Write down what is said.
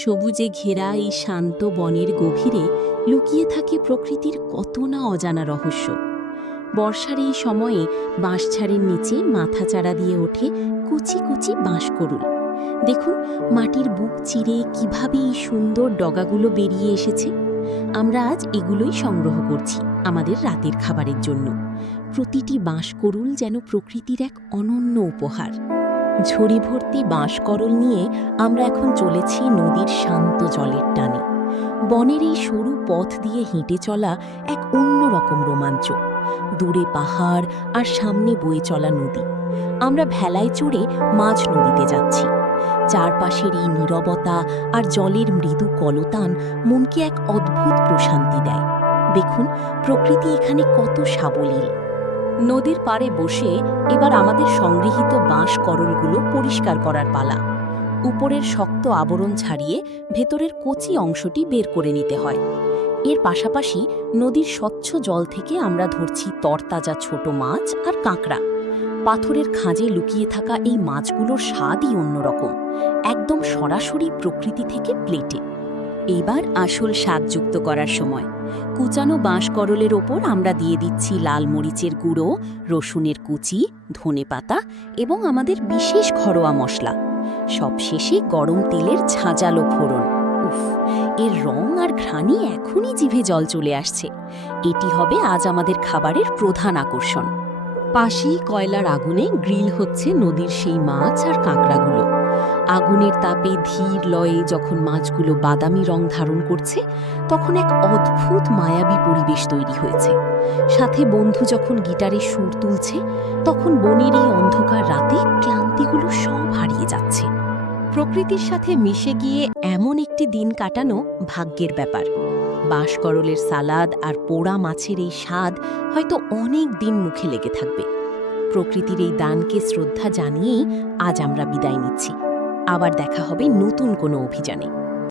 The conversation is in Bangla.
সবুজে ঘেরা এই শান্ত বনের গভীরে লুকিয়ে থাকে প্রকৃতির কত না অজানা রহস্য। বর্ষার এই সময়ে বাঁশঝাড়ের নিচে মাথাচাড়া দিয়ে ওঠে কুচি কুচি বাঁশকরুল। দেখুন, মাটির বুক চিরে কিভাবে এই সুন্দর ডগাগুলো বেরিয়ে এসেছে। আমরা আজ এগুলোই সংগ্রহ করছি আমাদের রাতের খাবারের জন্য। প্রতিটি বাঁশকরুল যেন প্রকৃতির এক অনন্য উপহার। ঝুড়ি ভর্তি বাঁশকরল নিয়ে আমরা এখন চলেছি নদীর শান্ত জলের টানে। বনের এই সরু পথ দিয়ে হেঁটে চলা এক অন্যরকম রোমাঞ্চ। দূরে পাহাড় আর সামনে বয়ে চলা নদী। আমরা ভেলায় চড়ে মাঝ নদীতে যাচ্ছি। চারপাশের এই নীরবতা আর জলের মৃদু কলতান মনকে এক অদ্ভুত প্রশান্তি দেয়। দেখুন, প্রকৃতি এখানে কত সাবলীল। নদীর পাড়ে বসে এবার আমাদের সংগৃহীত বাঁশ করলগুলো পরিষ্কার করার পালা। উপরের শক্ত আবরণ ছাড়িয়ে ভেতরের কচি অংশটি বের করে নিতে হয়। এর পাশাপাশি নদীর স্বচ্ছ জল থেকে আমরা ধরছি তরতাজা ছোট মাছ আর কাঁকড়া। পাথরের খাঁজে লুকিয়ে থাকা এই মাছগুলোর স্বাদই অন্যরকম, একদম সরাসরি প্রকৃতি থেকে প্লেটে। এইবার আসল স্বাদ যুক্ত করার সময়। কুচানো বাঁশকরলের ওপর আমরা দিয়ে দিচ্ছি লাল মরিচের গুঁড়ো, রসুনের কুচি, ধনেপাতা এবং আমাদের বিশেষ ঘরোয়া মশলা। সবশেষে গরম তেলের ঝাঁঝালো ফোড়ন। উফ, এর রং আর ঘ্রাণই এখনই জিভে জল চলে আসছে। এটি হবে আজ আমাদের খাবারের প্রধান আকর্ষণ। পাশেই কয়লার আগুনে গ্রিল হচ্ছে নদীর সেই মাছ আর কাঁকড়াগুলো। আগুনের তাপে ধীর লয়ে যখন মাছগুলো বাদামি রং ধারণ করছে, তখন এক অদ্ভুত মায়াবী পরিবেশ তৈরি হয়েছে। সাথে বন্ধু যখন গিটারে সুর তুলছে, তখন বনের এই অন্ধকার রাতে ক্লান্তিগুলো সব হারিয়ে যাচ্ছে। প্রকৃতির সাথে মিশে গিয়ে এমন একটি দিন কাটানো ভাগ্যের ব্যাপার। বাঁশকরলের সালাদ আর পোড়া মাছের এই স্বাদ হয়তো অনেক দিন মুখে লেগে থাকবে। প্রকৃতির এই দানকে শ্রদ্ধা জানিয়েই আজ আমরা বিদায় নিচ্ছি। আবার দেখা হবে নতুন কোনো অভিযানে।